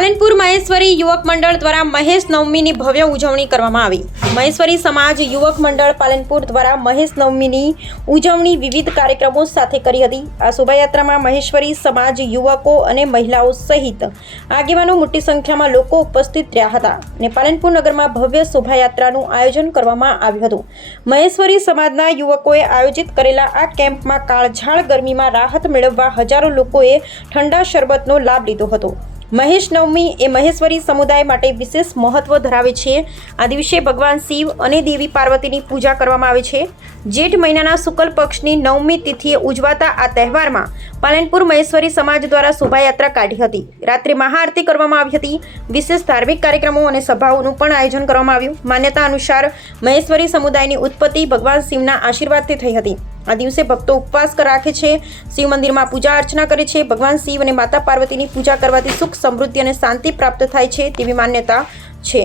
પાલનપુર મહેશ્વરી યુવક મંડળ દ્વારા મહેશ નવમીની ભવ્ય ઉજવણી કરવામાં આવી। મહેશ્વરી સમાજ યુવક મંડળ પાલનપુર દ્વારા મહેશ નવમીની ઉજવણી વિવિધ કાર્યક્રમો સાથે કરી હતી। આ શોભાયાત્રામાં મહેશ્વરી સમાજ યુવકો અને મહિલાઓ સહિત આગેવાનો મોટી સંખ્યામાં લોકો ઉપસ્થિત રહ્યા હતા અને પાલનપુર નગરમાં ભવ્ય શોભાયાત્રાનું આયોજન કરવામાં આવ્યું હતું। મહેશ્વરી સમાજના યુવકોએ આયોજિત કરેલા આ કેમ્પમાં કાળઝાળ ગરમીમાં રાહત મેળવવા હજારો લોકોએ ઠંડા શરબતનો લાભ લીધો હતો। મહેશ નવમી એ મહેશ્વરી સમુદાય માટે વિશેષ મહત્વ ધરાવે છે। આ દિવસે ભગવાન શિવ અને દેવી પાર્વતીની પૂજા કરવામાં આવે છે। જેઠ મહિનાના શુક્લ પક્ષની નવમી તિથિએ ઉજવાતા આ તહેવારમાં પાલનપુર મહેશ્વરી સમાજ દ્વારા શોભાયાત્રા કાઢી હતી। રાત્રે મહાઆરતી કરવામાં આવી હતી। વિશેષ ધાર્મિક કાર્યક્રમો અને સભાઓનું પણ આયોજન કરવામાં આવ્યું। માન્યતા અનુસાર મહેશ્વરી સમુદાયની ઉત્પત્તિ ભગવાન શિવના આશીર્વાદથી થઈ હતી। આ દિવસે ભક્તો ઉપવાસ રાખે છે, શિવ મંદિરમાં પૂજા અર્ચના કરે છે। ભગવાન શિવ અને માતા પાર્વતીની પૂજા કરવાથી સુખ, સમૃદ્ધિ અને શાંતિ પ્રાપ્ત થાય છે તેવી માન્યતા છે।